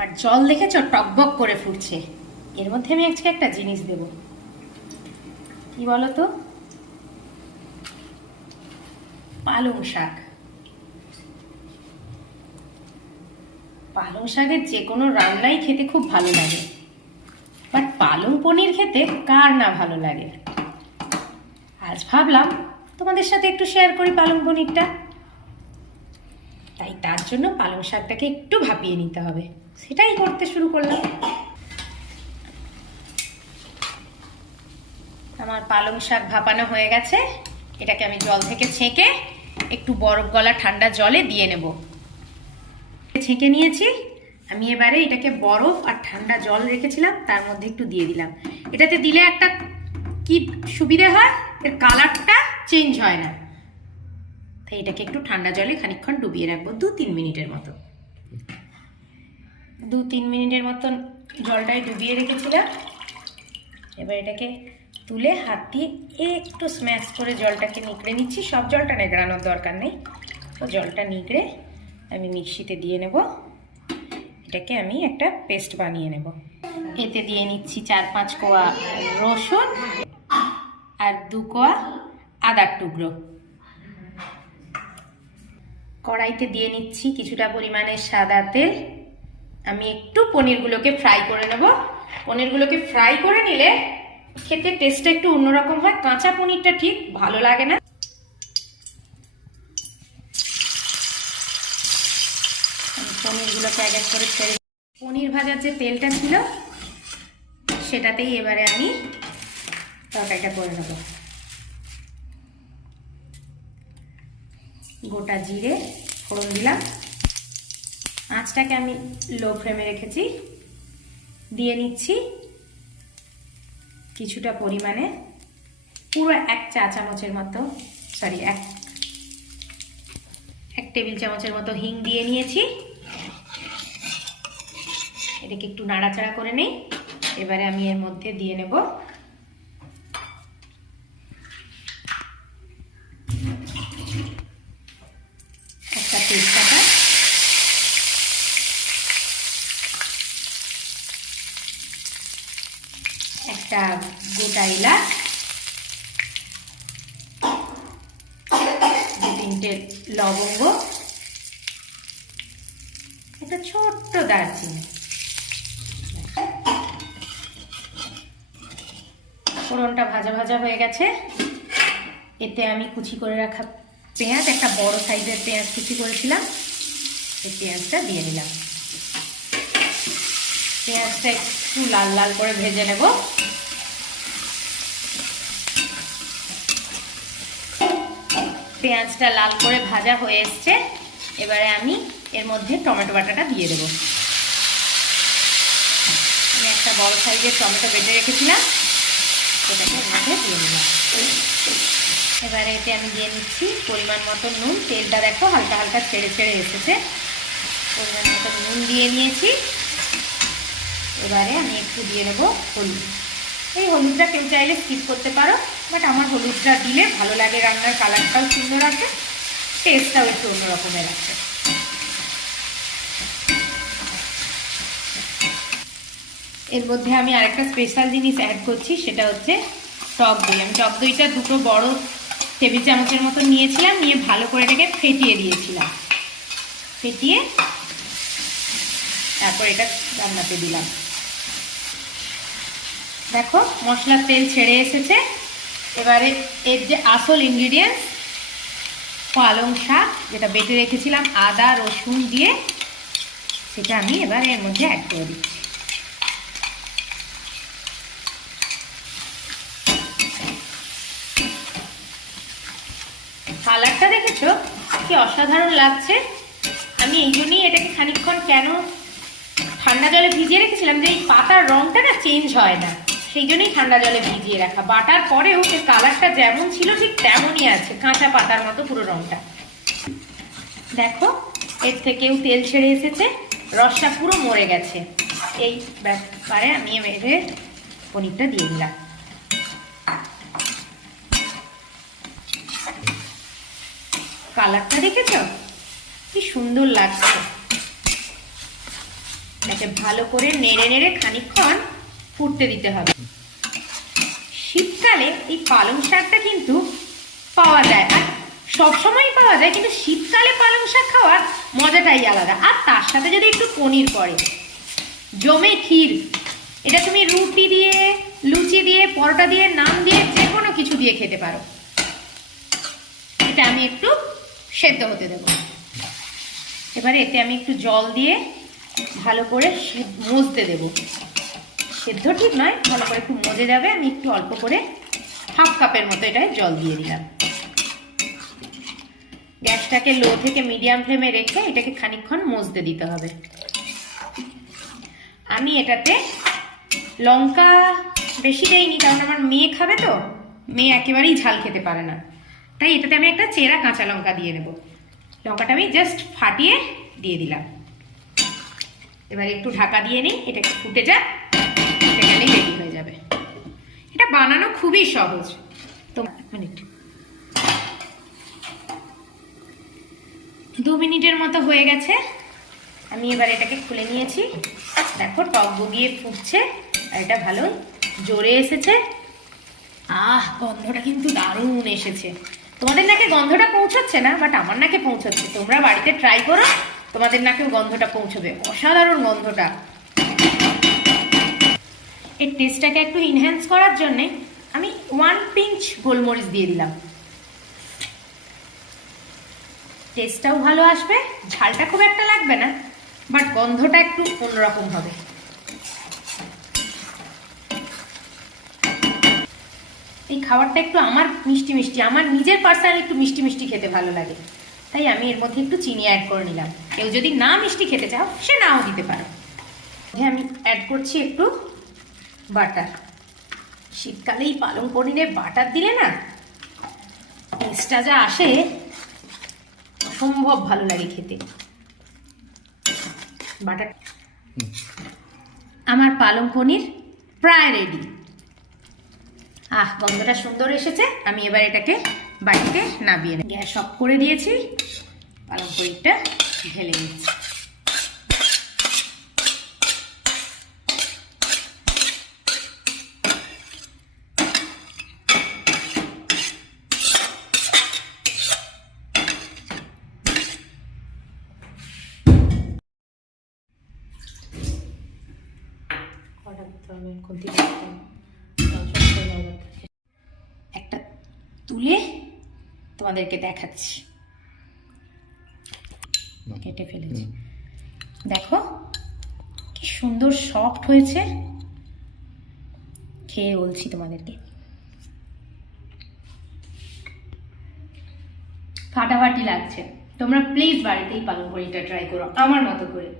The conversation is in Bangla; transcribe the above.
আর জল দেখেছ টকবক করে ফুটছে। এর মধ্যে আমি আজকে একটা জিনিস দেব, কি বলতো, পালং শাক। পালং শাকের যে কোনো রান্নাই খেতে খুব ভালো লাগে, বাট পালং পনির খেতে কার না ভালো লাগে। আজ ভাবলাম তোমাদের সাথে একটু শেয়ার করি পালং পনিরটা। তাই তার জন্য পালং শাকটাকে একটু ভাপিয়ে নিতে হবে, সেটাই করতে শুরু করলাম। আমার পালং শাক ভাপানো হয়ে গেছে। এটাকে আমি জল থেকে ছেঁকে একটু বরফ গলা ঠান্ডা জলে দিয়ে নেব। ছেঁকে নিয়েছি আমি, এবারে এটাকে বরফ আর ঠান্ডা জল রেখেছিলাম তার মধ্যে একটু দিয়ে দিলাম। এটাতে দিলে একটা কি সুবিধা হয়, এর কালারটা চেঞ্জ হয় না। তাই এটাকে একটু ঠান্ডা জলে খানিকক্ষণ ডুবিয়ে রাখবো, 2-3 মিনিটের মতো। 2-3 মিনিটের মতন জলটায় ডুবিয়ে রেখেছিলাম। এবার এটাকে তুলে হাত দিয়ে একটু স্ম্যাশ করে জলটাকে নিগড়ে নিচ্ছি। সব জলটা নেগড়ানোর দরকার নেই, তো জলটা নিগড়ে আমি মিক্সিতে দিয়ে নেব। এটাকে আমি একটা পেস্ট বানিয়ে নেব। এতে দিয়ে নিচ্ছি 4-5 কোয়া রসুন আর 2 কোয়া আদার টুকরো। কড়াইতে দিয়ে নিচ্ছি কিছুটা পরিমাণে সাদা তেল। আমি একটু পনিরগুলোকে ফ্রাই করে নেব। পনিরগুলোকে ফ্রাই করে নিলে খেতে টেস্টটা একটু অন্যরকম হয়, কাঁচা পনিরটা ঠিক ভালো লাগে না। পনিরগুলোকে এক এক করে ছেড়ে, পনির ভাজার যে তেলটা ছিল সেটাতেই এবারে আমি তরকারিটা করে নেব। গোটা জিরে ফোড়ন দিলাম। আঁচটাকে আমি লো ফ্লেমে রেখেছি। দিয়ে নিচ্ছি কিছুটা পরিমাণে, পুরো 1 চা চামচের মতো, সরি 1 টেবিল চামচের মতো হিং দিয়ে নিয়েছি। এটাকে একটু নাড়াচাড়া করে নেই। এবারে আমি এর মধ্যে দিয়ে নেব একটা তেজপাতা, একটা গোটা এলাচ, 2-3টে লবঙ্গ, একটা ছোট্ট দারচিনি। ফোড়নটা ভাজা ভাজা হয়ে গেছে। এতে আমি কুচি করে রাখা পেঁয়াজ, একটা বড় সাইজের পেঁয়াজ কুচি করেছিলাম, এই পেঁয়াজটা দিয়ে দিলাম। পেঁয়াজটা একটু লাল লাল করে ভেজে নেব। পেঁয়াজটা লাল করে ভাজা হয়ে এসছে। এবারে আমি এর মধ্যে টমেটো বাটাটা দিয়ে দেব। আমি একটা বড় সাইজের টমেটো বেটে রেখেছিলাম, সেটাকে এর মধ্যে দিয়ে দিলাম। এবারে এতে আমি দিয়ে নিচ্ছি পরিমাণ মতো নুন। তেলটা দেখো হালকা হালকা ছেড়ে ছেড়ে এসেছে। পরিমাণ মতো নুন দিয়ে নিয়েছি। এবারে আমি একটু দিয়ে দেবো হলুদ। এই হলুদটা কেউ চাইলে স্কিপ করতে পারো, বাট আমার হলুদটা দিলে ভালো লাগে, রান্নার কালারটাও সুন্দর আসে, টেস্টটাও একটু অন্যরকমের আছে। এর মধ্যে আমি আরেকটা স্পেশাল জিনিস অ্যাড করছি, সেটা হচ্ছে টক দই। আমি টক দইটা 2 বড় টেবিল চামচের মতো নিয়েছিলাম, নিয়ে ভালো করে এটাকে ফেটিয়ে দিয়েছিলাম। ফেটিয়ে তারপর এটা রান্নাতে দিলাম। দেখো মশলার তেল ছেড়ে এসেছে। এবারে এর যে আসল ইনগ্রিডিয়েন্টস পালং শাক, যেটা বেটে রেখেছিলাম আদা রসুন দিয়ে, সেটা আমি এবার এর মধ্যে অ্যাড করে দিচ্ছি। কালারটা দেখেছো কি অসাধারণ লাগছে। আমি এই জন্যই এটাকে খানিকক্ষণ কেন ঠান্ডা জলে ভিজিয়ে রেখেছিলাম, যে এই পাতার রঙটা না চেঞ্জ হয় না, সেই জন্যই ঠান্ডা জলে ভিজিয়ে রাখা। বাটার পরেও সে কালারটা যেমন ছিল ঠিক তেমনই আছে, কাঁচা পাতার মতো পুরো রঙটা। দেখো এর থেকেও তেল ছেড়ে এসেছে, রসটা পুরো মরে গেছে। এই ব্যাপারে আমি এবারে পনিরটা দিয়ে দিলাম। কালারটা দেখেছো কি সুন্দর লাগছে। এটাকে ভালো করে নেড়ে নেড়ে খানিকক্ষণ ফুটতে দিতে হবে। শীতকালে এই পালং শাকটা কিন্তু পাওয়া যায়, আর সবসময় পাওয়া যায়, কিন্তু শীতকালে পালং শাক খাওয়ার মজাটাই আলাদা। আর তার সাথে যদি একটু পনির পড়ে, জমে ক্ষীর। এটা তুমি রুটি দিয়ে, লুচি দিয়ে, পরোটা দিয়ে, নান দিয়ে, যে কোনো কিছু দিয়ে খেতে পারো। এটা আমি একটু সেদ্ধ হতে দেবো। এবারে এতে আমি একটু জল দিয়ে ভালো করে মজতে দেবো। সেদ্ধ ঠিক নয়, ভালো করে একটু মজে যাবে। আমি একটু অল্প করে 1/2 কাপের মতো এটায় জল দিয়ে দিলাম। গ্যাসটাকে লো থেকে মিডিয়াম ফ্লেমে রেখে এটাকে খানিকক্ষণ মজতে দিতে হবে। আমি এটাতে লঙ্কা বেশি দেইনি, কারণ আমার মেয়ে খাবে তো, মেয়ে একেবারেই ঝাল খেতে পারে না, তাই এটাতে আমি একটা চেরা কাঁচা লঙ্কা দিয়ে নেব। লঙ্কাটা আমি জাস্ট ফাটিয়ে দিয়ে দিলাম। এবার একটু ঢাকা দিয়ে নিই, এটাকে ফুটে যাক, ফুটে গেলেই রেডি হয়ে যাবে। এটা বানানো খুবই সহজ। তো 2 মিনিটের মতো হয়ে গেছে। আমি এবার এটাকে খুলে নিয়েছি। দেখো টক বগিয়ে ফুটছে, আর এটা ভালো জোরে এসেছে। গন্ধটা কিন্তু দারুণ এসেছে। তোমাদের নাকে গন্ধটা পৌঁছচ্ছে না, বাট আমার নাকে পৌঁছচ্ছে। তোমরা বাড়িতে ট্রাই করো, তোমাদের নাকেও গন্ধটা পৌঁছবে। অসাধারণ গন্ধটা। এর টেস্টটাকে একটু ইনহ্যান্স করার জন্যে আমি 1 পিঞ্চ গোলমরিচ দিয়ে দিলাম। টেস্টটাও ভালো আসবে, ঝালটা খুব একটা লাগবে না, বাট গন্ধটা একটু অন্যরকম হবে। এই খাবারটা একটু আমার মিষ্টি মিষ্টি, আমার নিজের পার্সোনাল একটু মিষ্টি মিষ্টি খেতে ভালো লাগে, তাই আমি এর মধ্যে একটু চিনি অ্যাড করে নিলাম। কেউ যদি না মিষ্টি খেতে চাও, সে নাও দিতে পারো। আমি অ্যাড করছি একটু বাটার। শীতকালে এই পালং পনিরে বাটার দিলে না, টেস্টটা যা আসে, অসম্ভব ভালো লাগে খেতে। বাটার। আমার পালং পনির প্রায় রেডি। গন্ধটা সুন্দর এসেছে। আমি এবার এটাকে বাড়িতে নামিয়ে নেব। গ্যাস অফ করে দিয়েছি, পালং পনিরটা ঢেলে নিচ্ছি। একটা তুলে তোমাদেরকে দেখাচ্ছি। কেটে ফেলেছি, দেখো কি সুন্দর সফট হয়েছে। খেয়ে বলছি তোমাদেরকে, ফাটাফাটি লাগছে। তোমরা প্লিজ বাড়িতেই পালং পনিরটা ট্রাই করো আমার মতো করে।